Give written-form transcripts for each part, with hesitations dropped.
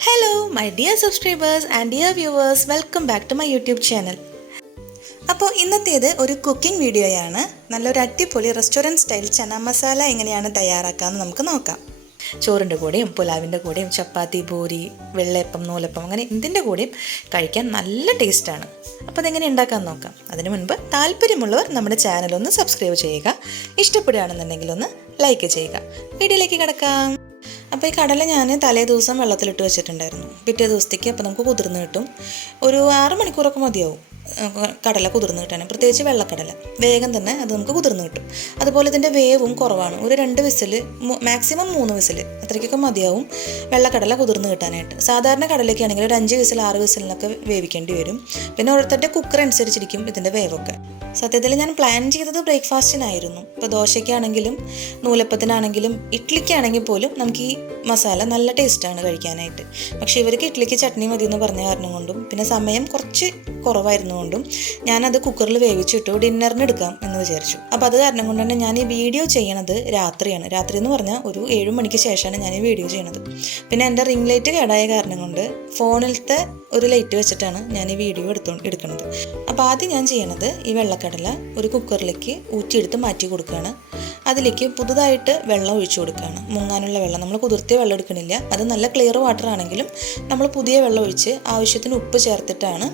Hello, my dear subscribers and dear viewers, welcome back to my YouTube channel. അപ്പോൾ ഇന്നത്തേത് ഒരു cooking വീഡിയോയാണ്. നല്ലൊരു അടിപൊളി റെസ്റ്റോറൻറ്റ് സ്റ്റൈൽ ചന മസാല എങ്ങനെയാണ് തയ്യാറാക്കാമെന്ന് നമുക്ക് നോക്കാം. ചോറിൻ്റെ കൂടെയും പുലാവിൻ്റെ കൂടെയും ചപ്പാത്തി, പൂരി, വെള്ളയപ്പം, നൂലപ്പം അങ്ങനെ എന്തിൻ്റെ കൂടെയും കഴിക്കാൻ നല്ല ടേസ്റ്റാണ്. അപ്പോൾ അതെങ്ങനെ ഉണ്ടാക്കാൻ നോക്കാം. അതിനു മുൻപ് താല്പര്യമുള്ളവർ നമ്മുടെ ചാനലൊന്ന് സബ്സ്ക്രൈബ് ചെയ്യുക. ഇഷ്ടപ്പെടുകയാണെന്നുണ്ടെങ്കിൽ ഒന്ന് ലൈക്ക് ചെയ്യുക. വീഡിയോയിലേക്ക് കിടക്കാം. അപ്പോൾ ഈ കടല ഞാൻ തലേ ദിവസം വെള്ളത്തിലിട്ട് വെച്ചിട്ടുണ്ടായിരുന്നു. പിറ്റേ ദിവസത്തേക്ക് അപ്പോൾ നമുക്ക് കുതിർന്ന് കിട്ടും. ഒരു 6 മണിക്കൂറൊക്കെ മതിയാവും കടല കുതിർന്ന് കിട്ടാൻ, പ്രത്യേകിച്ച് വെള്ളക്കടല. വേഗം തന്നെ അത് നമുക്ക് കുതിർന്ന് കിട്ടും. അതുപോലെ ഇതിൻ്റെ വേവും കുറവാണ്. ഒരു 2 വിസിൽ, മാക്സിമം 3 വിസിൽ അത്രയ്ക്കൊക്കെ മതിയാവും വെള്ളക്കടല കുതിർന്ന് കിട്ടാനായിട്ട്. സാധാരണ കടലൊക്കെ ആണെങ്കിൽ ഒരു 5 വിസിൽ 6 വിസിലിനൊക്കെ വേവിക്കേണ്ടി വരും. പിന്നെ ഓരോരുത്തരുടെ കുക്കർ അനുസരിച്ചിരിക്കും ഇതിൻ്റെ വേവൊക്കെ. സത്യത്തിൽ ഞാൻ പ്ലാൻ ചെയ്തത് ബ്രേക്ക്ഫാസ്റ്റിനായിരുന്നു. ഇപ്പോൾ ദോശയ്ക്കാണെങ്കിലും നൂലപ്പത്തിനാണെങ്കിലും ഇഡ്ഡലിക്കാണെങ്കിൽ പോലും നമുക്ക് ഈ മസാല നല്ല ടേസ്റ്റാണ് കഴിക്കാനായിട്ട്. പക്ഷേ ഇവർക്ക് ഇഡ്ഡലിക്ക് ചട്നി മതി എന്ന് പറഞ്ഞ കാരണം കൊണ്ടും പിന്നെ സമയം കുറച്ച് കുറവായിരുന്നു കൊണ്ടും ഞാനത് കുക്കറിൽ വേവിച്ചിട്ടു ഡിന്നറിന് എടുക്കാം എന്ന് വിചാരിച്ചു. അപ്പോൾ അത് കാരണം കൊണ്ട് തന്നെ ഞാൻ ഈ വീഡിയോ ചെയ്യണത് രാത്രിയാണ്. രാത്രി എന്ന് പറഞ്ഞാൽ ഒരു 7 മണിക്ക് ശേഷമാണ് ഞാൻ ഈ വീഡിയോ ചെയ്യണത്. പിന്നെ എൻ്റെ റിംഗ് ലൈറ്റ് കേടായ കാരണം കൊണ്ട് ഫോണിലത്തെ ഒരു ലൈറ്റ് വെച്ചിട്ടാണ് ഞാൻ ഈ വീഡിയോ എടുക്കുന്നത്. അപ്പോൾ ആദ്യം ഞാൻ ചെയ്യണത് ഈ വെള്ളക്കടല ഒരു കുക്കറിലേക്ക് ഊറ്റിയെടുത്ത് മാറ്റി കൊടുക്കുകയാണ്. അതിലേക്ക് പുതുതായിട്ട് വെള്ളം ഒഴിച്ചു കൊടുക്കുകയാണ്. മുങ്ങാനുള്ള വെള്ളം, നമ്മൾ കുതിർത്തിയ വെള്ളം എടുക്കണില്ല. അത് നല്ല ക്ലിയർ വാട്ടർ ആണെങ്കിലും നമ്മൾ പുതിയ വെള്ളം ഒഴിച്ച് ആവശ്യത്തിന് ഉപ്പ് ചേർത്തിട്ടാണ്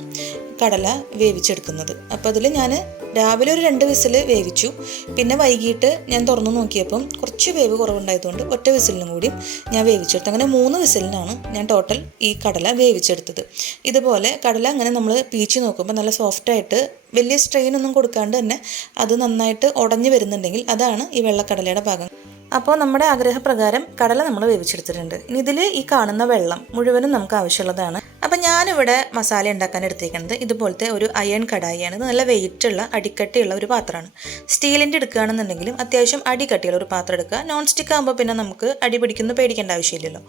കടല വേവിച്ചെടുക്കുന്നത്. അപ്പോൾ അതിൽ ഞാൻ രാവിലെ ഒരു 2 വിസിൽ വേവിച്ചു. പിന്നെ വൈകിട്ട് ഞാൻ തുറന്നു നോക്കിയപ്പം കുറച്ച് വേവ് കുറവുണ്ടായതുകൊണ്ട് ഒറ്റ വിസിലിനും കൂടി ഞാൻ വേവിച്ചെടുത്തു. അങ്ങനെ 3 വിസിലിനാണ് ഞാൻ ടോട്ടൽ ഈ കടല വേവിച്ചെടുത്തത്. ഇതുപോലെ കടല അങ്ങനെ നമ്മൾ പീച്ച് നോക്കുമ്പോൾ നല്ല സോഫ്റ്റായിട്ട് വലിയ സ്ട്രെയിനൊന്നും കൊടുക്കാണ്ട് തന്നെ അത് നന്നായിട്ട് ഉടഞ്ഞു വരുന്നുണ്ടെങ്കിൽ അതാണ് ഈ വെള്ളക്കടലയുടെ ഭാഗം. അപ്പോൾ നമ്മുടെ ആഗ്രഹപ്രകാരം കടല നമ്മൾ വേവിച്ചെടുത്തിട്ടുണ്ട്. ഇനി ഇതിൽ ഈ കാണുന്ന വെള്ളം മുഴുവനും നമുക്ക് ആവശ്യമുള്ളതാണ്. അപ്പം ഞാനിവിടെ മസാല ഉണ്ടാക്കാൻ എടുത്തിരിക്കുന്നത് ഇതുപോലത്തെ ഒരു അയൺ കടായിയാണ്. ഇത് നല്ല വെയിറ്റുള്ള അടിക്കട്ടിയുള്ള ഒരു പാത്രമാണ്. സ്റ്റീലിൻ്റെ എടുക്കുകയാണെന്നുണ്ടെങ്കിലും അത്യാവശ്യം അടിക്കട്ടിയുള്ള ഒരു പാത്രം എടുക്കുക. നോൺ സ്റ്റിക്ക് ആകുമ്പോൾ പിന്നെ നമുക്ക് അടി പിടിക്കുന്ന പേടിക്കേണ്ട ആവശ്യമില്ലല്ലോ.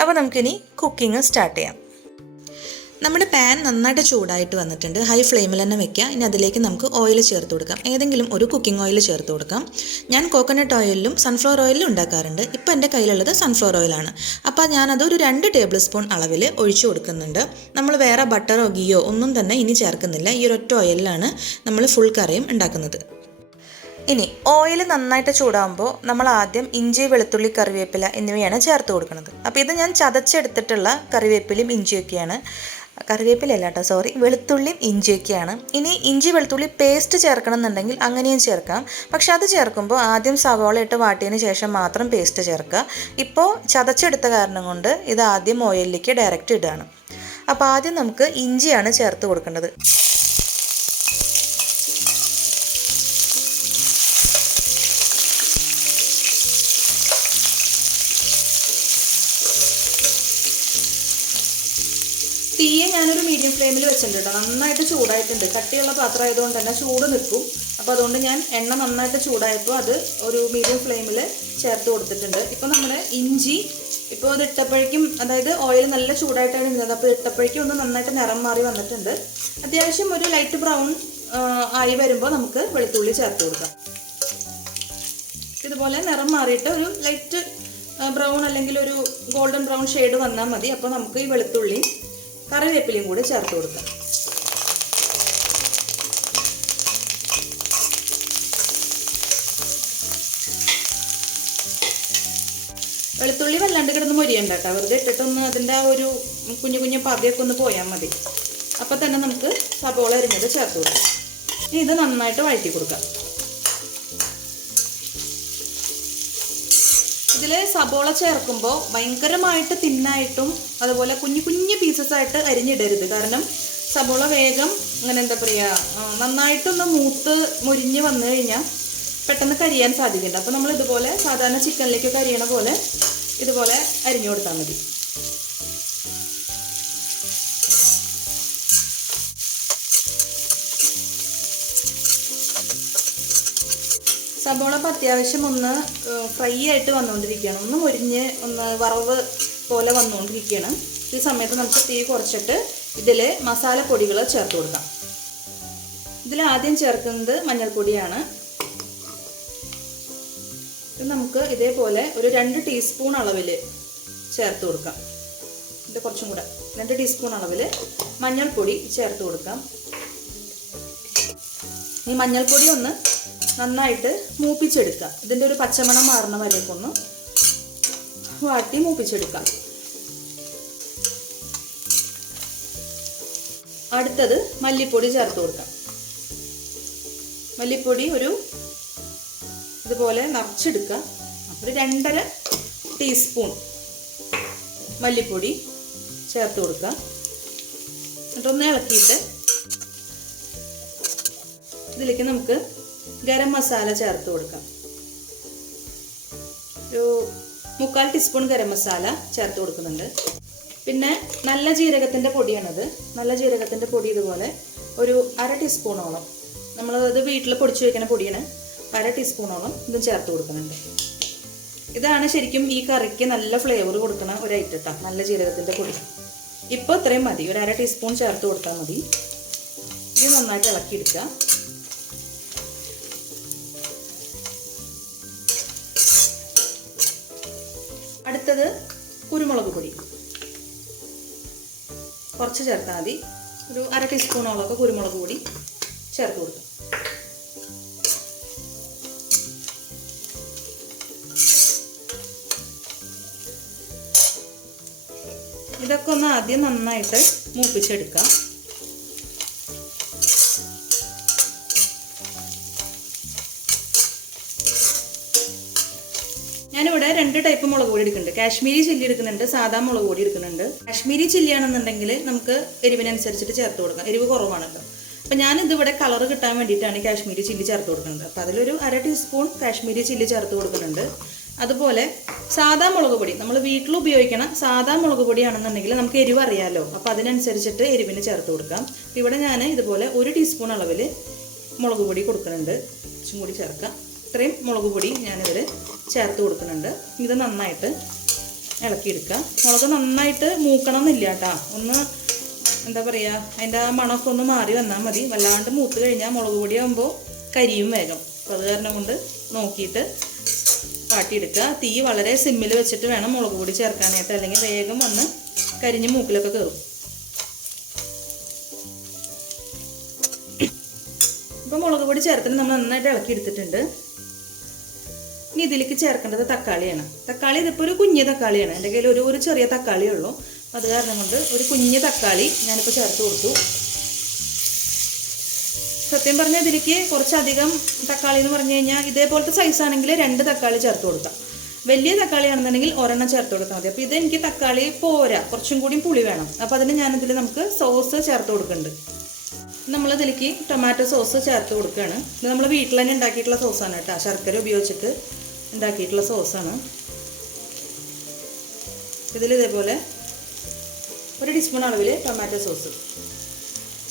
അപ്പോൾ നമുക്കിനി കുക്കിംഗ് സ്റ്റാർട്ട് ചെയ്യാം. നമ്മുടെ പാൻ നന്നായിട്ട് ചൂടായിട്ട് വന്നിട്ടുണ്ട്. ഹൈ ഫ്ലെയിമിൽ തന്നെ വെക്കുക. ഇനി അതിലേക്ക് നമുക്ക് ഓയിൽ ചേർത്ത് കൊടുക്കാം. ഏതെങ്കിലും ഒരു കുക്കിംഗ് ഓയിൽ ചേർത്ത് കൊടുക്കാം. ഞാൻ കോക്കനട്ട് ഓയിലും സൺഫ്ലവർ ഓയിലും ഉണ്ടാക്കാറുണ്ട്. ഇപ്പോൾ എൻ്റെ കയ്യിലുള്ളത് സൺഫ്ലവർ ഓയിലാണ്. അപ്പോൾ ഞാനത് ഒരു 2 ടേബിൾ സ്പൂൺ അളവിൽ ഒഴിച്ചു കൊടുക്കുന്നുണ്ട്. നമ്മൾ വേറെ ബട്ടറോ ഗീയോ ഒന്നും തന്നെ ഇനി ചേർക്കുന്നില്ല. ഈ ഒരൊറ്റ ഓയിലാണ് നമ്മൾ ഫുൾ കറിയും ഉണ്ടാക്കുന്നത്. ഇനി ഓയിൽ നന്നായിട്ട് ചൂടാകുമ്പോൾ നമ്മൾ ആദ്യം ഇഞ്ചി, വെളുത്തുള്ളി, കറിവേപ്പില എന്നിവയാണ് ചേർത്ത് കൊടുക്കുന്നത്. അപ്പോൾ ഇത് ഞാൻ ചതച്ചെടുത്തിട്ടുള്ള കറിവേപ്പിലയും ഇഞ്ചിയൊക്കെയാണ്. കറിവേപ്പിലല്ല കേട്ടോ, സോറി, വെളുത്തുള്ളിയും ഇഞ്ചിയൊക്കെയാണ്. ഇനി ഇഞ്ചി വെളുത്തുള്ളി പേസ്റ്റ് ചേർക്കണം എന്നുണ്ടെങ്കിൽ അങ്ങനെയും ചേർക്കാം. പക്ഷെ അത് ചേർക്കുമ്പോൾ ആദ്യം സവാള ഇട്ട് വാട്ടിയതിന് ശേഷം മാത്രം പേസ്റ്റ് ചേർക്കുക. ഇപ്പോൾ ചതച്ചെടുത്ത കാരണം കൊണ്ട് ഇത് ആദ്യം ഓയിലിലേക്ക് ഡയറക്റ്റ് ഇടുകയാണ്. അപ്പോൾ ആദ്യം നമുക്ക് ഇഞ്ചിയാണ് ചേർത്ത് കൊടുക്കേണ്ടത്. തീയെ ഞാനൊരു മീഡിയം ഫ്ലെയിമിൽ വെച്ചിട്ടുണ്ട് കേട്ടോ. നന്നായിട്ട് ചൂടായിട്ടുണ്ട്. കട്ടിയുള്ള പാത്രം ആയതുകൊണ്ട് തന്നെ ചൂട് നിൽക്കും. അപ്പോൾ അതുകൊണ്ട് ഞാൻ എണ്ണ നന്നായിട്ട് ചൂടായപ്പോൾ അത് ഒരു മീഡിയം ഫ്ലെയിമിൽ ചേർത്ത് കൊടുത്തിട്ടുണ്ട്. ഇപ്പോൾ നമ്മുടെ ഇഞ്ചി ഇപ്പോൾ അത് ഇട്ടപ്പോഴേക്കും, അതായത് ഓയിൽ നല്ല ചൂടായിട്ടാണ് ഇരുന്നത്. അപ്പോൾ ഇട്ടപ്പോഴേക്കും ഒന്ന് നന്നായിട്ട് നിറം മാറി വന്നിട്ടുണ്ട്. അത്യാവശ്യം ഒരു ലൈറ്റ് ബ്രൗൺ ആയി വരുമ്പോൾ നമുക്ക് വെളുത്തുള്ളി ചേർത്ത് കൊടുക്കാം. ഇതുപോലെ നിറം മാറിയിട്ട് ഒരു ലൈറ്റ് ബ്രൗൺ അല്ലെങ്കിൽ ഒരു ഗോൾഡൻ ബ്രൗൺ ഷെയ്ഡ് വന്നാൽ മതി. അപ്പോൾ നമുക്ക് ഈ വെളുത്തുള്ളി കറിവേപ്പിലയും കൂടി ചേർത്ത് കൊടുക്കാം. വെളുത്തുള്ളി വല്ലാണ്ട് കിടന്ന് മൊരിയണ്ട കേട്ടോ. വെറുതെ ഇട്ടിട്ടൊന്ന് അതിൻ്റെ ആ ഒരു കുഞ്ഞു കുഞ്ഞു പതിയൊക്കെ ഒന്ന് പോയാൽ മതി. അപ്പോൾ തന്നെ നമുക്ക് സബോള അരിഞ്ഞത് ചേർത്ത് കൊടുക്കാം. ഇനി ഇത് നന്നായിട്ട് വഴറ്റി കൊടുക്കാം. ഇതിൽ സബോള ചേർക്കുമ്പോൾ ഭയങ്കരമായിട്ട് തിന്നായിട്ടും അതുപോലെ കുഞ്ഞു കുഞ്ഞു പീസസ് ആയിട്ട് അരിഞ്ഞിടരുത്. കാരണം സബോള വേഗം അങ്ങനെ എന്താ പറയുക, നന്നായിട്ടൊന്ന് മൂത്ത് മുരിഞ്ഞ് വന്നു കഴിഞ്ഞാൽ പെട്ടെന്ന് കരിയാൻ സാധിക്കുന്നുണ്ട്. അപ്പോൾ നമ്മൾ ഇതുപോലെ സാധാരണ ചിക്കനിലേക്കൊക്കെ അരിയണ പോലെ ഇതുപോലെ അരിഞ്ഞു കൊടുത്താൽ മതി. സബോള അപ്പോൾ അത്യാവശ്യം ഒന്ന് ഫ്രൈ ആയിട്ട് വന്നുകൊണ്ടിരിക്കുകയാണ്. ഒന്ന് മുരിഞ്ഞ് ഒന്ന് വറവ് പോലെ വന്നുകൊണ്ടിരിക്കുകയാണ്. ഈ സമയത്ത് നമുക്ക് തീ കുറച്ചിട്ട് ഇതിൽ മസാലപ്പൊടികൾ ചേർത്ത് കൊടുക്കാം. ഇതിൽ ആദ്യം ചേർക്കുന്നത് മഞ്ഞൾപ്പൊടിയാണ്. ഇത് നമുക്ക് ഇതേപോലെ ഒരു 2 ടീസ്പൂൺ അളവിൽ ചേർത്ത് കൊടുക്കാം. ഇത് കുറച്ചും കൂടെ 2 ടീസ്പൂൺ അളവിൽ മഞ്ഞൾപ്പൊടി ചേർത്ത് കൊടുക്കാം. ഈ മഞ്ഞൾപ്പൊടി ഒന്ന് നന്നായിട്ട് മൂപ്പിച്ചെടുക്കുക. ഇതിൻ്റെ ഒരു പച്ചമണം മാറുന്ന വരേക്കൊന്ന് വാട്ടി മൂപ്പിച്ചെടുക്കാം. അടുത്തത് മല്ലിപ്പൊടി ചേർത്ത് കൊടുക്കാം. മല്ലിപ്പൊടി ഒരു ഇതുപോലെ നിറച്ചെടുക്കുക. ഒരു 2.5 ടീസ്പൂൺ മല്ലിപ്പൊടി ചേർത്ത് കൊടുക്കുക. എന്നിട്ടൊന്ന് ഇളക്കിയിട്ട് ഇതിലേക്ക് നമുക്ക് ഗരം മസാല ചേർത്ത് കൊടുക്കാം. ഒരു 3/4 ടീസ്പൂൺ ഗരം മസാല ചേർത്ത് കൊടുക്കുന്നുണ്ട്. പിന്നെ നല്ല ജീരകത്തിൻ്റെ പൊടിയാണത്. നല്ല ജീരകത്തിൻ്റെ പൊടി ഇതുപോലെ ഒരു 1/2 ടീസ്പൂണോളം, നമ്മളത് വീട്ടിൽ പൊടിച്ച് വയ്ക്കുന്ന പൊടിയാണ്. 1/2 ടീസ്പൂണോളം ഇതും ചേർത്ത് കൊടുക്കുന്നുണ്ട്. ഇതാണ് ശരിക്കും ഈ കറിക്ക് നല്ല ഫ്ലേവർ കൊടുക്കുന്ന ഒരു ഐറ്റം കേട്ടോ, നല്ല ജീരകത്തിൻ്റെ പൊടി. ഇപ്പോൾ ഇത്രയും മതി, ഒരു 1/2 ടീസ്പൂൺ ചേർത്ത് കൊടുത്താൽ മതി. ഇത് നന്നായിട്ട് ഇളക്കിയെടുക്കുക. അടുത്തത് കുരുമുളക് പൊടി കുറച്ച് ചേർത്താൽ മതി. ഒരു 1/2 ടീസ്പൂണോളമൊക്കെ കുരുമുളക് പൊടി ചേർത്ത് കൊടുക്കുക. ഇതൊക്കെ ഒന്ന് ആദ്യം നന്നായിട്ട് മൂപ്പിച്ചെടുക്കാം. ഞാനിവിടെ 2 ടൈപ്പ് മുളക് പൊടി എടുക്കുന്നുണ്ട്. കാശ്മീരി ചില്ലി എടുക്കുന്നുണ്ട്, സാധാ മുളക് പൊടി എടുക്കുന്നുണ്ട്. കാശ്മീരി ചില്ലി ആണെന്നുണ്ടെങ്കിൽ നമുക്ക് എരിവിനനുസരിച്ചിട്ട് ചേർത്ത് കൊടുക്കാം. എരിവ് കുറവാണല്ലോ. അപ്പം ഞാനിതിവിടെ കളർ കിട്ടാൻ വേണ്ടിയിട്ടാണ് കാശ്മീരി ചില്ലി ചേർത്ത് കൊടുക്കുന്നത്. അപ്പോൾ അതിലൊരു 1/2 ടീസ്പൂൺ കാശ്മീരി ചില്ലി ചേർത്ത് കൊടുക്കുന്നുണ്ട്. അതുപോലെ സാധാ മുളക് പൊടി, നമ്മൾ വീട്ടിൽ ഉപയോഗിക്കണ സാധാ മുളക് പൊടിയാണെന്നുണ്ടെങ്കിൽ നമുക്ക് എരിവ് അറിയാമല്ലോ. അപ്പോൾ അതിനനുസരിച്ചിട്ട് എരിവിന് ചേർത്ത് കൊടുക്കാം. അപ്പോൾ ഇവിടെ ഞാൻ ഇതുപോലെ 1 ടീസ്പൂൺ അളവിൽ മുളക് പൊടി കൊടുക്കുന്നുണ്ട്. കുറച്ചും കൂടി ചേർക്കാം. ഇത്രയും മുളക് പൊടി ഞാനിതിൽ ചേർത്ത് കൊടുക്കുന്നുണ്ട്. ഇത് നന്നായിട്ട് ഇളക്കിയെടുക്കുക. മുളക് നന്നായിട്ട് മൂക്കണം എന്നില്ല കേട്ടോ. ഒന്ന് എന്താ പറയുക, അതിൻ്റെ ആ മണമൊക്കെ ഒന്ന് മാറി വന്നാൽ മതി. വല്ലാണ്ട് മൂത്ത് കഴിഞ്ഞാൽ മുളക് പൊടി ആകുമ്പോൾ കരിയും വേഗം. അപ്പോൾ അത് കാരണം കൊണ്ട് നോക്കിയിട്ട് വാട്ടിയെടുക്കുക. തീ വളരെ സിമ്മിൽ വെച്ചിട്ട് വേണം മുളക് പൊടി ചേർക്കാനായിട്ട്, അല്ലെങ്കിൽ വേഗം വന്ന് കരിഞ്ഞ് മൂക്കിലൊക്കെ കയറും. ഇപ്പോൾ മുളക് പൊടി ചേർത്തിട്ട് നമ്മൾ നന്നായിട്ട് ഇളക്കി എടുത്തിട്ടുണ്ട്. ഇനി ഇതിലേക്ക് ചേർക്കേണ്ടത് തക്കാളിയാണ്. തക്കാളി ഇതിപ്പോൾ ഒരു കുഞ്ഞ് തക്കാളിയാണ്. എൻ്റെ കയ്യിൽ ഒരു ചെറിയ തക്കാളിയേ ഉള്ളൂ. അത് കാരണം കൊണ്ട് ഒരു കുഞ്ഞ് തക്കാളി ഞാനിപ്പോൾ ചേർത്ത് കൊടുത്തു. സത്യം പറഞ്ഞാൽ ഇതിലേക്ക് കുറച്ചധികം തക്കാളി എന്ന് പറഞ്ഞു കഴിഞ്ഞാൽ ഇതേപോലത്തെ സൈസാണെങ്കിൽ 2 തക്കാളി ചേർത്ത് കൊടുക്കാം. വലിയ തക്കാളി ആണെന്നുണ്ടെങ്കിൽ 1 ചേർത്ത് കൊടുത്താൽ മതി. അപ്പോൾ ഇതെനിക്ക് തക്കാളി പോരാ, കുറച്ചും കൂടി പുളി വേണം. അപ്പോൾ അതിന് ഞാനിതിൽ നമുക്ക് സോസ് ചേർത്ത് കൊടുക്കുന്നുണ്ട്. നമ്മളിതിലേക്ക് ടൊമാറ്റോ സോസ് ചേർത്ത് കൊടുക്കുകയാണ്. ഇത് നമ്മൾ വീട്ടിൽ തന്നെ ഉണ്ടാക്കിയിട്ടുള്ള സോസാണ് കേട്ടോ. ശർക്കര ഉപയോഗിച്ചിട്ട് ഉണ്ടാക്കിയിട്ടുള്ള സോസാണ്. ഇതിലിതേപോലെ 1 ടീസ്പൂൺ അളവിൽ ടൊമാറ്റോ സോസ്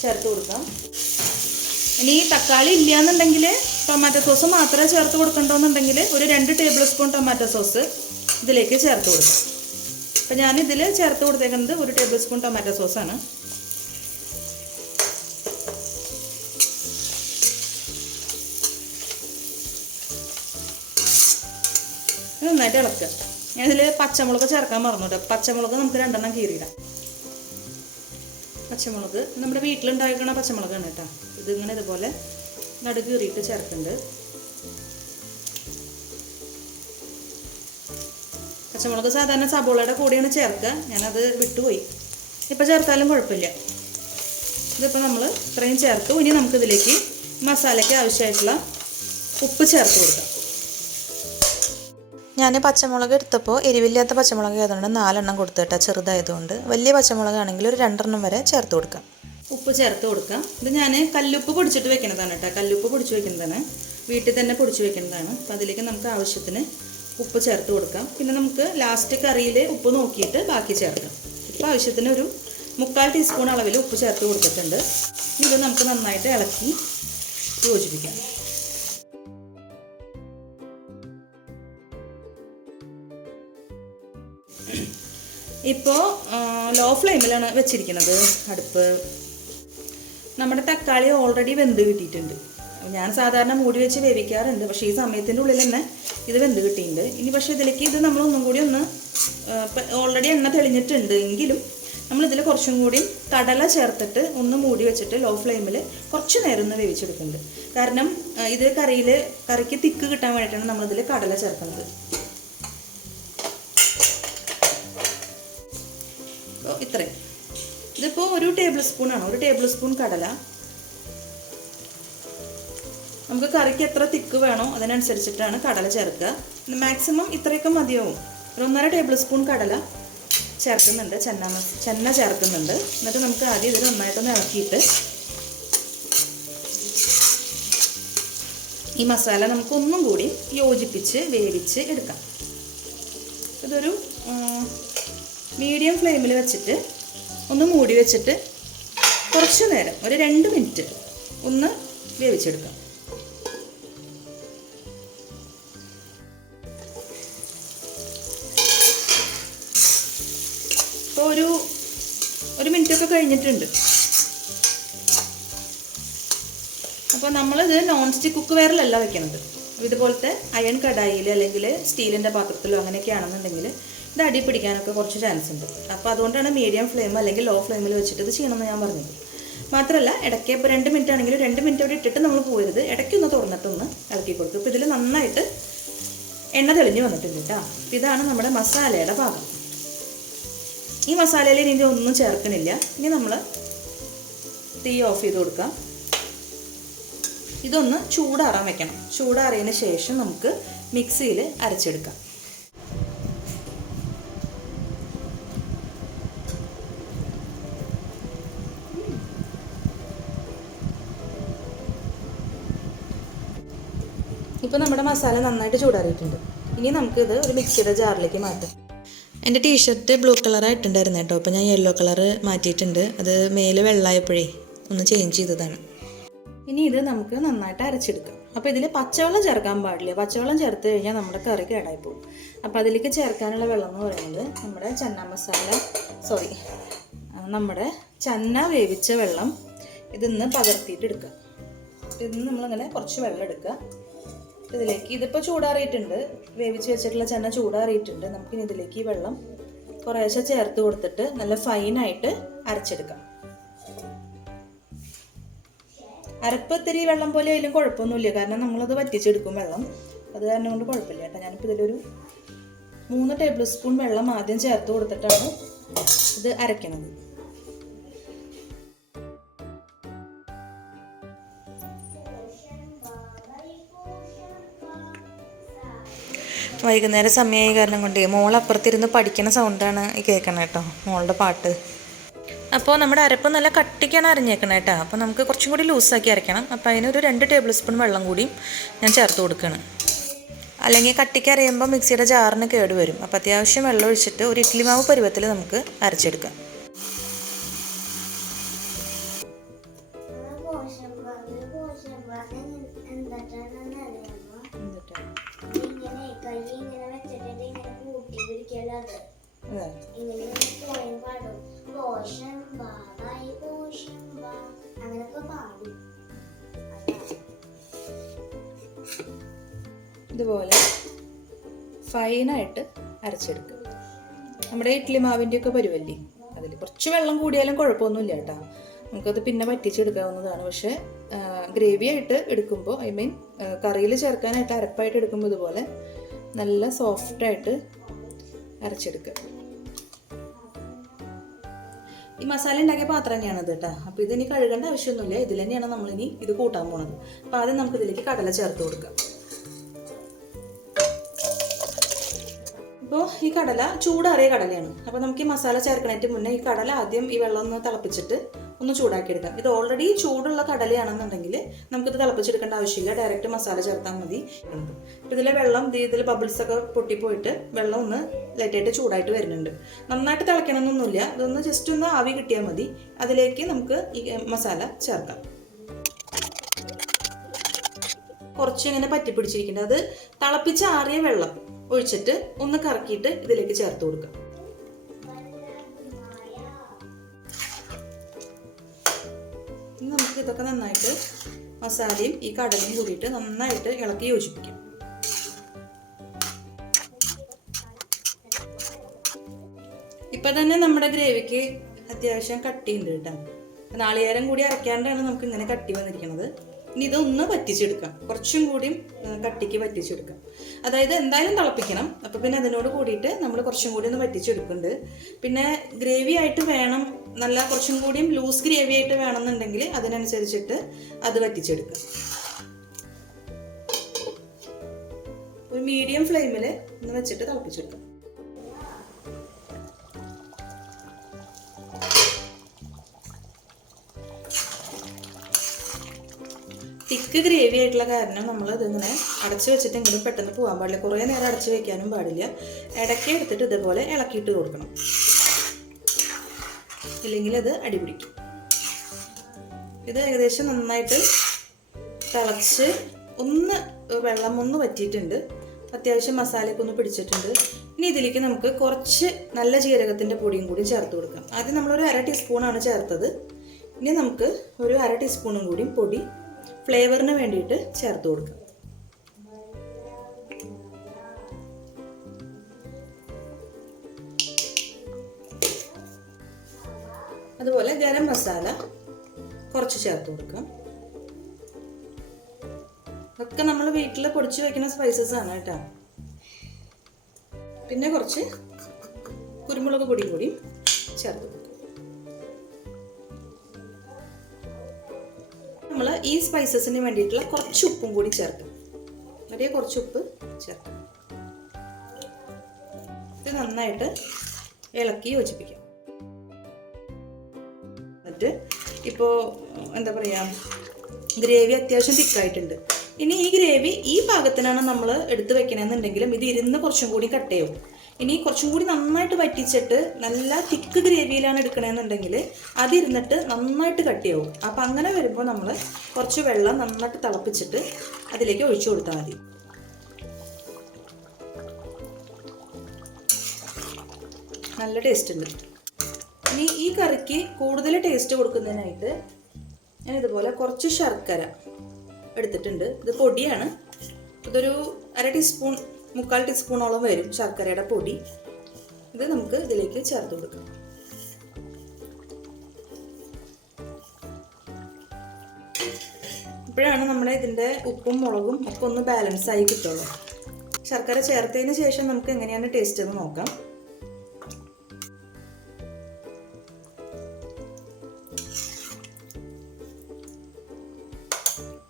ചേർത്ത് കൊടുക്കാം. ഇനി തക്കാളി ഇല്ലയെന്നുണ്ടെങ്കിൽ ടൊമാറ്റോ സോസ് മാത്രമേ ചേർത്ത് കൊടുക്കണ്ടോന്നുണ്ടെങ്കിൽ ഒരു 2 ടേബിൾ സ്പൂൺ ടൊമാറ്റോ സോസ് ഇതിലേക്ക് ചേർത്ത് കൊടുക്കാം. അപ്പം ഞാനിതിൽ ചേർത്ത് കൊടുത്തേക്കുന്നത് 1 ടേബിൾ സ്പൂൺ ടൊമാറ്റോ സോസാണ്. നന്നായിട്ട് ഇളക്കുക. ഞാനിതിൽ പച്ചമുളക് ചേർക്കാൻ മറന്നുണ്ട്. പച്ചമുളക് നമുക്ക് 2 എണ്ണം കീറിയിടാം. പച്ചമുളക് നമ്മുടെ വീട്ടിലുണ്ടാക്കുന്ന പച്ചമുളകാണ് കേട്ടോ. ഇതിങ്ങനെ ഇതുപോലെ നടു കീറിയിട്ട് ചേർക്കുന്നുണ്ട്. പച്ചമുളക് സാധാരണ സബോളയുടെ കൂടെയാണ് ചേർക്കുക. ഞാനത് വിട്ടുപോയി. ഇപ്പോൾ ചേർത്താലും കുഴപ്പമില്ല. ഇതിപ്പോൾ നമ്മൾ ഇത്രയും ചേർത്തു. ഇനി നമുക്കിതിലേക്ക് മസാലയ്ക്ക് ആവശ്യമായിട്ടുള്ള ഉപ്പ് ചേർത്ത് കൊടുക്കാം. ഞാൻ പച്ചമുളക് എടുത്തപ്പോൾ എരിവില്ലാത്ത പച്ചമുളക് ആയതുകൊണ്ട് 4 എണ്ണം കൊടുത്തിട്ടാ, ചെറുതായതുകൊണ്ട്. വലിയ പച്ചമുളകാണെങ്കിൽ ഒരു 2 എണ്ണം വരെ ചേർത്ത് കൊടുക്കാം. ഉപ്പ് ചേർത്ത് കൊടുക്കാം. ഇത് ഞാൻ കല്ലുപ്പ് പൊടിച്ചിട്ട് വെക്കുന്നതാണ് കേട്ടോ. കല്ലുപ്പ് പൊടിച്ച് വെക്കുന്നതാണ്, വീട്ടിൽ തന്നെ പൊടിച്ച് വെക്കുന്നതാണ്. അപ്പം അതിലേക്ക് നമുക്ക് ആവശ്യത്തിന് ഉപ്പ് ചേർത്ത് കൊടുക്കാം. പിന്നെ നമുക്ക് ലാസ്റ്റ് കറിയിൽ ഉപ്പ് നോക്കിയിട്ട് ബാക്കി ചേർക്കാം. ഇപ്പോൾ ആവശ്യത്തിന് ഒരു 3/4 ടീസ്പൂൺ അളവിൽ ഉപ്പ് ചേർത്ത് കൊടുത്തിട്ടുണ്ട്. ഇത് നമുക്ക് നന്നായിട്ട് ഇളക്കി യോജിപ്പിക്കാം. ഇപ്പോൾ ലോ ഫ്ലെയിമിലാണ് വെച്ചിരിക്കുന്നത് അടുപ്പ്. നമ്മുടെ തക്കാളി ഓൾറെഡി വെന്ത് കിട്ടിയിട്ടുണ്ട്. ഞാൻ സാധാരണ മൂടി വെച്ച് വേവിക്കാറുണ്ട്, പക്ഷേ ഈ സമയത്തിൻ്റെ ഉള്ളിൽ തന്നെ ഇത് വെന്ത് കിട്ടിയിട്ടുണ്ട്. ഇനി പക്ഷേ ഇതിലേക്ക് ഇത് നമ്മളൊന്നും കൂടി ഒന്ന് ഓൾറെഡി എണ്ണ തെളിഞ്ഞിട്ടുണ്ട് എങ്കിലും നമ്മളിതിൽ കുറച്ചും കൂടി കടല ചേർത്തിട്ട് ഒന്ന് മൂടി വെച്ചിട്ട് ലോ ഫ്ലെയിമിൽ കുറച്ച് നേരം ഒന്ന് വേവിച്ചെടുക്കുന്നുണ്ട്. കാരണം ഇത് കറിക്ക് തിക്ക് കിട്ടാൻ വേണ്ടിയിട്ടാണ് നമ്മളിതിൽ കടല ചേർക്കുന്നത്. അപ്പോൾ ഇത്രയും. ഇതിപ്പോൾ 1 ടേബിൾ സ്പൂണാണ്. 1 ടേബിൾ സ്പൂൺ കടല. നമുക്ക് കറിക്ക് എത്ര തിക്ക് വേണോ അതിനനുസരിച്ചിട്ടാണ് കടല ചേർക്കുക. മാക്സിമം ഇത്രയൊക്കെ മതിയാവും. 1.5 ടേബിൾ സ്പൂൺ കടല ചേർക്കുന്നുണ്ട്, ചെന്ന ചേർക്കുന്നുണ്ട്. എന്നിട്ട് നമുക്ക് ആദ്യം ഇത് നന്നായിട്ടൊന്ന് ഇളക്കിയിട്ട് ഈ മസാല നമുക്ക് ഒന്നും കൂടി യോജിപ്പിച്ച് വേവിച്ച് എടുക്കാം. ഇതൊരു മീഡിയം ഫ്ലെയിമിൽ വെച്ചിട്ട് ഒന്ന് മൂടി വെച്ചിട്ട് കുറച്ച് നേരം ഒരു 2 മിനിറ്റ് ഒന്ന് വേവിച്ചെടുക്കാം. ഇപ്പോൾ ഒരു മിനിറ്റൊക്കെ കഴിഞ്ഞിട്ടുണ്ട്. അപ്പോൾ നമ്മളിത് നോൺ സ്റ്റിക്ക് കുക്ക് വെയറിലല്ല വെക്കണത്. ഇതുപോലത്തെ അയൺ കടായിൽ അല്ലെങ്കിൽ സ്റ്റീലിൻ്റെ പാത്രത്തിലോ അങ്ങനെയൊക്കെ ആണെന്നുണ്ടെങ്കിൽ ഇത് അടി പിടിക്കാനൊക്കെ കുറച്ച് ചാൻസ് ഉണ്ട്. അപ്പോൾ അതുകൊണ്ടാണ് മീഡിയം ഫ്ലെയിം അല്ലെങ്കിൽ ലോ ഫ്ലെയിമിൽ വെച്ചിട്ട് ഇത് ചെയ്യണമെന്ന് ഞാൻ പറഞ്ഞത്. മാത്രമല്ല ഇടയ്ക്ക് ഇപ്പോൾ 2 മിനിറ്റ് ആണെങ്കിൽ 2 മിനിറ്റ് അവിടെ ഇട്ടിട്ട് നമ്മൾ പോരുത്. ഇടയ്ക്കൊന്ന് തുറന്നിട്ടൊന്ന് ഇളക്കി കൊടുക്കും. ഇപ്പോൾ ഇതിൽ നന്നായിട്ട് എണ്ണ തെളിഞ്ഞ് വന്നിട്ടുണ്ട് കേട്ടോ. ഇതാണ് നമ്മുടെ മസാലയുടെ ഭാഗം. ഈ മസാലയിൽ ഇനി ഒന്നും ചേർക്കണില്ല. ഇനി നമ്മൾ തീ ഓഫ് ചെയ്ത് കൊടുക്കാം. ഇതൊന്ന് ചൂടാറാൻ വെക്കണം. ചൂടാറിയതിന് ശേഷം നമുക്ക് മിക്സിയിൽ അരച്ചെടുക്കാം. ഇപ്പോൾ നമ്മുടെ മസാല നന്നായിട്ട് ചൂടാറിയിട്ടുണ്ട്. ഇനി നമുക്കിത് ഒരു മിക്സിയുടെ ജാറിലേക്ക് മാറ്റാം. എൻ്റെ ടീഷർട്ട് ബ്ലൂ കളറായിട്ടുണ്ടായിരുന്നു കേട്ടോ. അപ്പോൾ ഞാൻ യെല്ലോ കളറ് മാറ്റിയിട്ടുണ്ട്. അത് മേലെ വെള്ളമായപ്പോഴേ ഒന്ന് ചേഞ്ച് ചെയ്തതാണ്. ഇനി ഇത് നമുക്ക് നന്നായിട്ട് അരച്ചെടുക്കാം. അപ്പോൾ ഇതിൽ പച്ചവെള്ളം ചേർക്കാൻ പാടില്ല. പച്ചവെള്ളം ചേർത്ത് കഴിഞ്ഞാൽ നമ്മുടെ കറി കേടായി പോകും. അപ്പോൾ അതിലേക്ക് ചേർക്കാനുള്ള വെള്ളം എന്ന് പറയുന്നത് നമ്മുടെ ചന്ന വേവിച്ച വെള്ളം ഇതിന്ന് പകർത്തിയിട്ട് എടുക്കുക. ഇതിന്ന് നമ്മളിങ്ങനെ കുറച്ച് വെള്ളം എടുക്കുക. ഇതിലേക്ക് ഇതിപ്പോൾ ചൂടാറിയിട്ടുണ്ട്, വേവിച്ച് വെച്ചിട്ടുള്ള ചന്ന ചൂടാറിയിട്ടുണ്ട്. നമുക്കിനി ഇതിലേക്ക് ഈ വെള്ളം കുറേശ്ശെ ചേർത്ത് കൊടുത്തിട്ട് നല്ല ഫൈനായിട്ട് അരച്ചെടുക്കാം. അരപ്പ് ഇത്തിരി വെള്ളം പോലെ ആയാലും കുഴപ്പമൊന്നുമില്ല, കാരണം നമ്മളത് വറ്റിച്ചെടുക്കും വെള്ളം. അത് കാരണം കൊണ്ട് കുഴപ്പമില്ല കേട്ടോ. ഞാനിപ്പോൾ ഇതിലൊരു 3 ടേബിൾ സ്പൂൺ വെള്ളം ആദ്യം ചേർത്ത് കൊടുത്തിട്ടാണ് ഇത് അരയ്ക്കുന്നത്. വൈകുന്നേരം സമയമായ കാരണം കൊണ്ട് മോളപ്പുറത്തിരുന്ന് പഠിക്കുന്ന സൗണ്ടാണ് ഈ കേൾക്കണം കേട്ടോ, മോളുടെ പാട്ട്. അപ്പോൾ നമ്മുടെ അരപ്പ് നല്ല കട്ടിക്കാണ് അരഞ്ഞേക്കണം കേട്ടോ. അപ്പോൾ നമുക്ക് കുറച്ചും കൂടി ലൂസാക്കി അരയ്ക്കണം. അപ്പോൾ അതിനൊരു 2 ടേബിൾ സ്പൂൺ വെള്ളം കൂടിയും ഞാൻ ചേർത്ത് കൊടുക്കുകയാണ്. അല്ലെങ്കിൽ കട്ടിക്ക് അരയുമ്പോൾ മിക്സിയുടെ ജാറിന് കേടുവരും. അപ്പോൾ അത്യാവശ്യം വെള്ളം ഒഴിച്ചിട്ട് ഒരു ഇഡ്ഡലി മാവ് പരുവത്തിൽ നമുക്ക് അരച്ചെടുക്കാം. ഇതുപോലെ ഫൈനായിട്ട് അരച്ചെടുക്കുക. നമ്മുടെ ഇഡ്ഡലി മാവിൻ്റെയൊക്കെ പരുവല്ലേ, അതിൽ കുറച്ച് വെള്ളം കൂടിയാലും കുഴപ്പമൊന്നുമില്ല കേട്ടോ. നമുക്കത് പിന്നെ വറ്റിച്ചെടുക്കാവുന്നതാണ്. പക്ഷേ ഗ്രേവി ആയിട്ട് എടുക്കുമ്പോൾ, കറിയിൽ ചേർക്കാനായിട്ട് അരപ്പായിട്ട് എടുക്കുമ്പോൾ ഇതുപോലെ നല്ല സോഫ്റ്റായിട്ട് അരച്ചെടുക്കുക. ഈ മസാല ഉണ്ടാക്കിയ പാത്രം തന്നെയാണ് ഇത് കേട്ടോ. അപ്പോൾ ഇതിനി കഴുകേണ്ട ആവശ്യമൊന്നുമില്ല. ഇതിൽ തന്നെയാണ് നമ്മളിനി ഇത് കൂട്ടാൻ പോണത്. അപ്പോൾ ആദ്യം നമുക്ക് ഇതിലേക്ക് കടല ചേർത്ത് കൊടുക്കാം. ഇപ്പോൾ ഈ കടല ചൂടാറിയ കടലയാണ്. അപ്പോൾ നമുക്ക് ഈ മസാല ചേർക്കണതിന് മുന്നേ ഈ കടല ആദ്യം ഈ വെള്ളം ഒന്ന് തിളപ്പിച്ചിട്ട് ഒന്ന് ചൂടാക്കിയെടുക്കാം. ഇത് ഓൾറെഡി ചൂടുള്ള കടലയാണെന്നുണ്ടെങ്കിൽ നമുക്കിത് തിളപ്പിച്ചെടുക്കേണ്ട ആവശ്യമില്ല, ഡയറക്റ്റ് മസാല ചേർത്താൽ മതി. അപ്പോൾ ഇതിലെ വെള്ളം ഇതിൽ ബബിൾസൊക്കെ പൊട്ടിപ്പോയിട്ട് വെള്ളം ഒന്ന് ലൈറ്റായിട്ട് ചൂടായിട്ട് വരുന്നുണ്ട്. നന്നായിട്ട് തിളയ്ക്കണമെന്നൊന്നുമില്ല, ഇതൊന്ന് ജസ്റ്റ് ഒന്ന് ആവി കിട്ടിയാൽ മതി. അതിലേക്ക് നമുക്ക് ഈ മസാല ചേർക്കാം. കുറച്ച് ഇങ്ങനെ പറ്റിപ്പിടിച്ചിരിക്കുന്നത്, അത് തിളപ്പിച്ച് ആറിയ വെള്ളം ഒഴിച്ചിട്ട് ഒന്ന് കറക്കിയിട്ട് ഇതിലേക്ക് ചേർത്ത് കൊടുക്കാം. ഇനി നമുക്ക് ഇതൊക്കെ നന്നായിട്ട് മസാലയും ഈ കടലയും കൂടിയിട്ട് നന്നായിട്ട് ഇളക്കി യോജിപ്പിക്കാം. ഇപ്പം തന്നെ നമ്മുടെ ഗ്രേവിക്ക് അത്യാവശ്യം കട്ടിയുണ്ട് കേട്ടോ. നാളികേരം കൂടി അരയ്ക്കാണ്ടാണ് നമുക്ക് ഇങ്ങനെ കട്ടി വന്നിരിക്കുന്നത്. ഇനി ഇതൊന്ന് വറ്റിച്ചെടുക്കാം, കുറച്ചും കൂടിയും കട്ടിക്ക് വറ്റിച്ചെടുക്കാം. അതായത് എന്തായാലും തിളപ്പിക്കണം. അപ്പോൾ പിന്നെ അതിനോട് കൂടിയിട്ട് നമ്മൾ കുറച്ചും കൂടി ഒന്ന് വറ്റിച്ചെടുക്കുന്നുണ്ട്. പിന്നെ ഗ്രേവി ആയിട്ട് വേണം, നല്ല കുറച്ചും കൂടിയും ലൂസ് ഗ്രേവി ആയിട്ട് വേണമെന്നുണ്ടെങ്കിൽ അതിനനുസരിച്ചിട്ട് അത് വറ്റിച്ചെടുക്കാം. ഒരു മീഡിയം ഫ്ലെയിമിൽ ഒന്ന് വെച്ചിട്ട് തിളപ്പിച്ചെടുക്കാം. തിക്ക് ഗ്രേവി ആയിട്ടുള്ള കാരണം നമ്മൾ ഇതിങ്ങനെ അടച്ചു വെച്ചിട്ടെങ്കിലും പെട്ടെന്ന് പോകാൻ പാടില്ല, കുറേ നേരം അടച്ചു വെക്കാനും പാടില്ല. ഇടയ്ക്ക് എടുത്തിട്ട് ഇതുപോലെ ഇളക്കിയിട്ട് കൊടുക്കണം, ഇല്ലെങ്കിൽ അത് അടിപിടിക്കും. ഇത് ഏകദേശം നന്നായിട്ട് തിളച്ച് വെള്ളം ഒന്ന് വറ്റിയിട്ടുണ്ട്. അത്യാവശ്യം മസാലയൊക്കെ ഒന്ന് പിടിച്ചിട്ടുണ്ട്. ഇനി ഇതിലേക്ക് നമുക്ക് കുറച്ച് നല്ല ജീരകത്തിൻ്റെ പൊടിയും കൂടി ചേർത്ത് കൊടുക്കാം. ആദ്യം നമ്മളൊരു 1/2 ടീസ്പൂണാണ് ചേർത്തത്. ഇനി നമുക്ക് ഒരു 1/2 ടീസ്പൂണും കൂടി പൊടി ഫ്ലേവറിന് വേണ്ടിയിട്ട് ചേർത്ത് കൊടുക്കാം. അതുപോലെ ഗരം മസാല കുറച്ച് ചേർത്ത് കൊടുക്കാം. ഒക്കെ നമ്മൾ വീട്ടിൽ പൊടിച്ച് വെക്കുന്ന സ്പൈസസ് ആണ് കേട്ടോ. പിന്നെ കുറച്ച് കുരുമുളക് പൊടിയും കൂടി ചേർത്ത് കൊടുക്കാം. നമ്മൾ ഈ സ്പൈസസിന് വേണ്ടിയിട്ടുള്ള കുറച്ച് ഉപ്പും കൂടി ചേർക്കാം. വളരെ കുറച്ച് ഉപ്പ് ചേർക്കാം. ഇത് നന്നായിട്ട് ഇളക്കി യോജിപ്പിക്കാം. എന്നിട്ട് ഇപ്പോൾ എന്താ പറയുക, ഗ്രേവി അത്യാവശ്യം തിക്കായിട്ടുണ്ട്. ഇനി ഈ ഗ്രേവി ഈ പാകത്തിനാണ് നമ്മൾ എടുത്ത് വെക്കണമെന്നുണ്ടെങ്കിലും ഇത് ഇരുന്ന് കുറച്ചും കൂടി കട്ട് ചെയ്യും. ഇനി കുറച്ചും കൂടി നന്നായിട്ട് വറ്റിച്ചിട്ട് നല്ല തിക്ക് ഗ്രേവിയിലാണ് എടുക്കണമെന്നുണ്ടെങ്കിൽ അതിരുന്നിട്ട് നന്നായിട്ട് കട്ട് ചെയ്യും. അപ്പം അങ്ങനെ വരുമ്പോൾ നമ്മൾ കുറച്ച് വെള്ളം നന്നായിട്ട് തിളപ്പിച്ചിട്ട് അതിലേക്ക് ഒഴിച്ചു കൊടുത്താൽ മതി. നല്ല ടേസ്റ്റ് ഉണ്ട്. ഇനി ഈ കറിക്ക് കൂടുതൽ ടേസ്റ്റ് കൊടുക്കുന്നതിനായിട്ട് ഞാൻ ഇതുപോലെ കുറച്ച് ശർക്കര എടുത്തിട്ടുണ്ട്. ഇത് പൊടിയാണ്. ഇതൊരു 1/2 ടീസ്പൂൺ 3/4 ടീസ്പൂണോളം വരും ശർക്കരയുടെ പൊടി. ഇത് നമുക്ക് ഇതിലേക്ക് ചേർത്ത് കൊടുക്കാം. ഇപ്പോഴാണ് നമ്മുടെ ഇതിൻ്റെ ഉപ്പും മുളകും ഒക്കെ ഒന്ന് ബാലൻസ് ആയി കിട്ടുള്ളൂ. ശർക്കര ചേർത്തതിന് ശേഷം നമുക്ക് എങ്ങനെയാണ് ടേസ്റ്റ് എന്ന് നോക്കാം.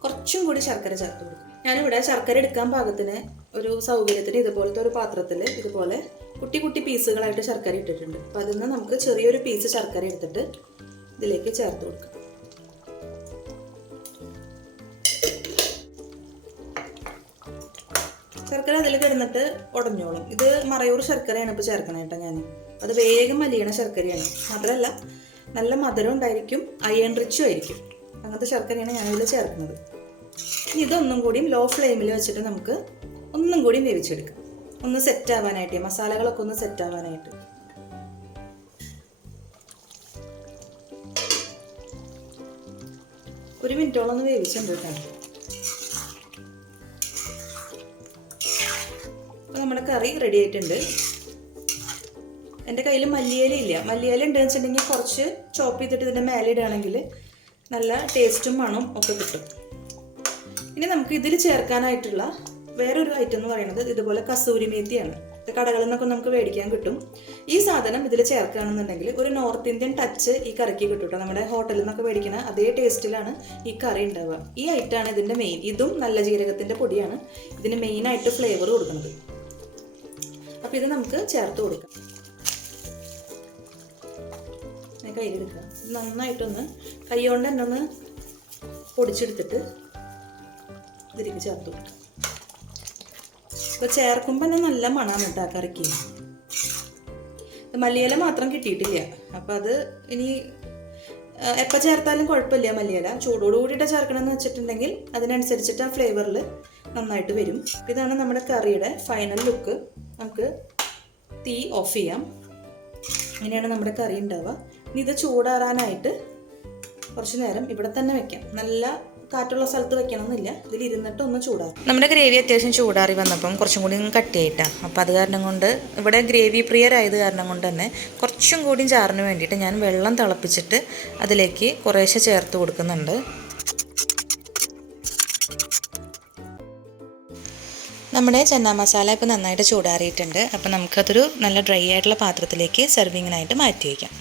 കുറച്ചും കൂടി ശർക്കര ചേർത്ത് കൊടുക്കും. ഞാനിവിടെ ശർക്കര എടുക്കാൻ പാകത്തിന് ഒരു സൗകര്യത്തിന് ഇതുപോലത്തെ ഒരു പാത്രത്തിൽ ഇതുപോലെ കുട്ടി കുട്ടി പീസുകളായിട്ട് ശർക്കര ഇട്ടിട്ടുണ്ട്. അപ്പോൾ അതിൽ നിന്ന് നമുക്ക് ചെറിയൊരു പീസ് ശർക്കര എടുത്തിട്ട് ഇതിലേക്ക് ചേർത്ത് കൊടുക്കാം. ശർക്കര അതിൽ കിടന്നിട്ട് ഉടഞ്ഞോളും. ഇത് മറയൂർ ശർക്കരയാണ് ഇപ്പോൾ ചേർക്കണേ കേട്ടോ ഞാൻ. അത് വേഗം വലിയണ ശർക്കരയാണ്. മാത്രമല്ല നല്ല മധുരം ഉണ്ടായിരിക്കും, അയൺ റിച്ചും ആയിരിക്കും. അങ്ങനത്തെ ശർക്കരയാണ് ഞാനിതിൽ ചേർക്കുന്നത്. ഇതൊന്നും കൂടിയും ലോ ഫ്ലെയിമിൽ വെച്ചിട്ട് നമുക്ക് ഒന്നും കൂടി വേവിച്ചെടുക്കാം. ഒന്ന് സെറ്റ് ആവാനായിട്ട്, മസാലകളൊക്കെ ഒന്ന് സെറ്റ് ആവാനായിട്ട്. ഒരു മിനിറ്റോളം ഒന്ന് വേവിച്ചിട്ടുണ്ട് കേട്ടോ. അപ്പോൾ നമ്മുടെ കറി റെഡി ആയിട്ടുണ്ട്. എൻ്റെ കയ്യിൽ മല്ലിയില ഇല്ല. മല്ലിയില ഉണ്ടെന്ന് വെച്ചിട്ടുണ്ടെങ്കിൽ കുറച്ച് ചോപ്പ് ചെയ്തിട്ട് ഇതിൻ്റെ മേലെ ഇടുകയാണെങ്കിൽ നല്ല ടേസ്റ്റും മണവും ഒക്കെ കിട്ടും. ഇനി നമുക്ക് ഇതിൽ ചേർക്കാനായിട്ടുള്ള വേറൊരു ഐറ്റം എന്ന് പറയുന്നത് ഇതുപോലെ കസൂരി മേത്തിയാണ്. ഇത് കടകളിൽ നിന്നൊക്കെ നമുക്ക് മേടിക്കാൻ കിട്ടും. ഈ സാധനം ഇതിൽ ചേർക്കുകയാണെന്നുണ്ടെങ്കിൽ ഒരു നോർത്ത് ഇന്ത്യൻ ടച്ച് ഈ കറിക്ക് കിട്ടും കേട്ടോ. നമ്മുടെ ഹോട്ടലിൽ നിന്നൊക്കെ മേടിക്കുന്ന അതേ ടേസ്റ്റിലാണ് ഈ കറി ഉണ്ടാവുക. ഈ ഐറ്റമാണ് ഇതിൻ്റെ മെയിൻ. ഇതും നല്ല ജീരകത്തിൻ്റെ പൊടിയാണ് ഇതിന് മെയിനായിട്ട് ഫ്ലേവർ കൊടുക്കുന്നത്. അപ്പോൾ ഇത് നമുക്ക് ചേർത്ത് കൊടുക്കാം. കയ്യിലെടുക്കുക. നന്നായിട്ടൊന്ന് കൈ കൊണ്ട് തന്നെ ഒന്ന് പൊടിച്ചെടുത്തിട്ട് ഇതിലേക്ക് ചേർത്ത് കൊടുക്കാം. ഇപ്പോൾ ചേർക്കുമ്പോൾ തന്നെ നല്ല മണമാണ് കേട്ടോ കറിക്ക്. മല്ലിയില മാത്രം കിട്ടിയിട്ടില്ല. അപ്പം അത് ഇനി എപ്പോൾ ചേർത്താലും കുഴപ്പമില്ല. മല്ലിയില ചൂടോട് കൂടിയിട്ട് ചേർക്കണമെന്ന് വെച്ചിട്ടുണ്ടെങ്കിൽ അതിനനുസരിച്ചിട്ട് ആ ഫ്ലേവറിൽ നന്നായിട്ട് വരും. ഇതാണ് നമ്മുടെ കറിയുടെ ഫൈനൽ ലുക്ക്. നമുക്ക് തീ ഓഫ് ചെയ്യാം. ഇങ്ങനെയാണ് നമ്മുടെ കറി ഉണ്ടാവുക. ഇനി ഇത് ചൂടാറാനായിട്ട് കുറച്ച് നേരം ഇവിടെ തന്നെ വെക്കാം. നല്ല കാറ്റുള്ള സ്ഥലത്ത് വെക്കണമെന്നില്ല, ഇതിലിരുന്നിട്ട് ഒന്ന് ചൂടാക്കും. നമ്മുടെ ഗ്രേവി അത്യാവശ്യം ചൂടാറി വന്നപ്പം കുറച്ചും കൂടി കട്ടിയായിട്ടാണ്. അപ്പോൾ അത് കാരണം കൊണ്ട് ഇവിടെ ഗ്രേവി പ്രിയരായത് കാരണം കൊണ്ട് തന്നെ കുറച്ചും കൂടി ചാറിന് വേണ്ടിയിട്ട് ഞാൻ വെള്ളം തിളപ്പിച്ചിട്ട് അതിലേക്ക് കുറേശ്ശെ ചേർത്ത് കൊടുക്കുന്നുണ്ട്. നമ്മുടെ ചന്ന മസാല ഇപ്പോൾ നന്നായിട്ട് ചൂടാറിയിട്ടുണ്ട്. അപ്പോൾ നമുക്കതൊരു നല്ല ഡ്രൈ ആയിട്ടുള്ള പാത്രത്തിലേക്ക് സെർവിങ്ങിനായിട്ട് മാറ്റി വയ്ക്കാം.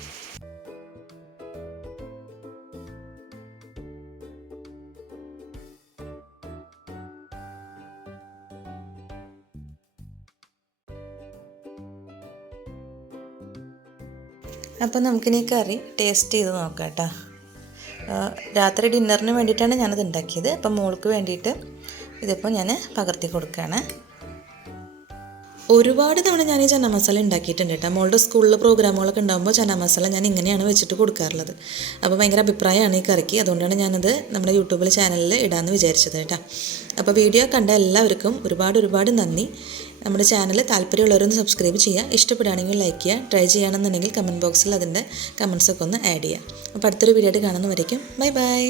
അപ്പോൾ നമുക്കിനി കറി ടേസ്റ്റ് ചെയ്ത് നോക്കാം കേട്ടോ. രാത്രി ഡിന്നറിന് വേണ്ടിയിട്ടാണ് ഞാനത് ഉണ്ടാക്കിയത്. അപ്പം മോൾക്ക് വേണ്ടിയിട്ട് ഇതിപ്പോൾ ഞാൻ പകർത്തി കൊടുക്കുകയാണ്. ഒരുപാട് തവണ ഞാൻ ഈ ചന്ന മസാല ഉണ്ടാക്കിയിട്ടുണ്ട് കേട്ടോ. മോളുടെ സ്കൂളിൽ പ്രോഗ്രാമുകളൊക്കെ ഉണ്ടാകുമ്പോൾ ചന്ന മസാല ഞാൻ ഇങ്ങനെയാണ് വെച്ചിട്ട് കൊടുക്കാറുള്ളത്. അപ്പോൾ ഭയങ്കര അഭിപ്രായമാണ് ഈ കറിക്ക്. അതുകൊണ്ടാണ് ഞാനത് നമ്മുടെ യൂട്യൂബിൽ ചാനലിൽ ഇടാമെന്ന് വിചാരിച്ചത് കേട്ടോ. അപ്പോൾ വീഡിയോ കണ്ട എല്ലാവർക്കും ഒരുപാട് നന്ദി. നമ്മുടെ ചാനൽ താല്പര്യമുള്ളവരൊന്ന് സബ്സ്ക്രൈബ് ചെയ്യുക. ഇഷ്ടപ്പെടുകയാണെങ്കിൽ ലൈക്ക് ചെയ്യുക. ട്രൈ ചെയ്യുകയാണെന്നുണ്ടെങ്കിൽ കമൻറ്റ് ബോക്സിൽ അതിൻ്റെ കമൻസൊക്കെ ഒന്ന് ആഡ് ചെയ്യുക. അപ്പോൾ അടുത്തൊരു വീഡിയോ ആയിട്ട് കാണുന്നവരേക്കും ബൈ.